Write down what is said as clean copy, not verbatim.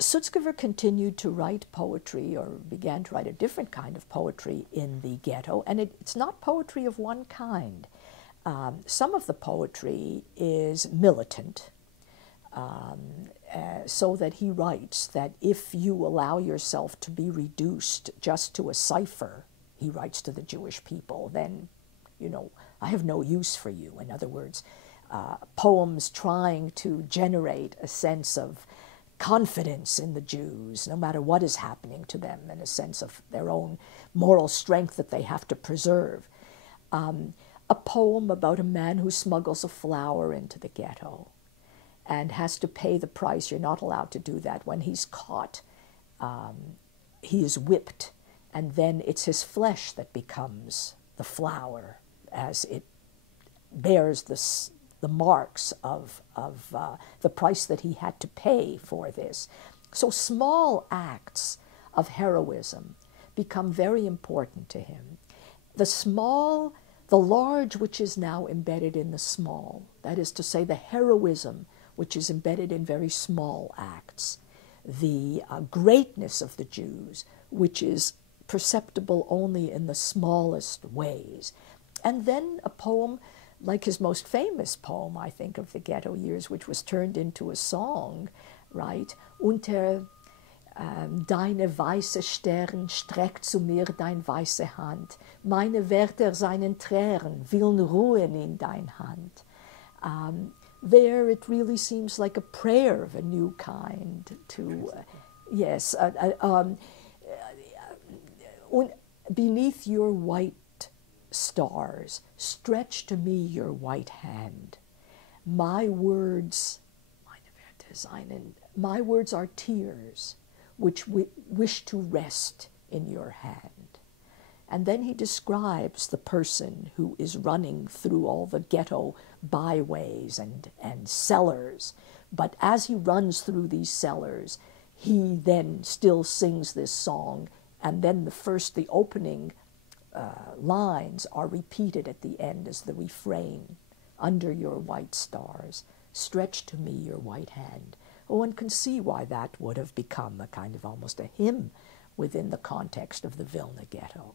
Sutzkever continued to write poetry, or began to write a different kind of poetry in the ghetto, and it's not poetry of one kind. Some of the poetry is militant, so that he writes that if you allow yourself to be reduced just to a cipher, he writes to the Jewish people, then, you know, I have no use for you. In other words, poems trying to generate a sense of confidence in the Jews, no matter what is happening to them, and a sense of their own moral strength that they have to preserve. A poem about a man who smuggles a flower into the ghetto and has to pay the price. You're not allowed to do that. When he's caught, he is whipped, and then it's his flesh that becomes the flower, as it bears the marks of the price that he had to pay for this. So small acts of heroism become very important to him. The large which is now embedded in the small, that is to say, the heroism which is embedded in very small acts, the greatness of the Jews, which is perceptible only in the smallest ways. And then a poem like his most famous poem, I think, of the ghetto years, which was turned into a song, right? Unter deine weiße Stern streckt zu mir dein weiße Hand. Meine Wärter seinen Tränen willen ruhen in dein Hand. There it really seems like a prayer of a new kind to, yes, beneath your white stars, stretch to me your white hand. My words are tears which wish to rest in your hand. And then he describes the person who is running through all the ghetto byways and cellars. But as he runs through these cellars, he then still sings this song, and then the opening lines are repeated at the end as the refrain. Under your white stars, stretch to me your white hand. One can see why that would have become a kind of almost a hymn within the context of the Vilna ghetto.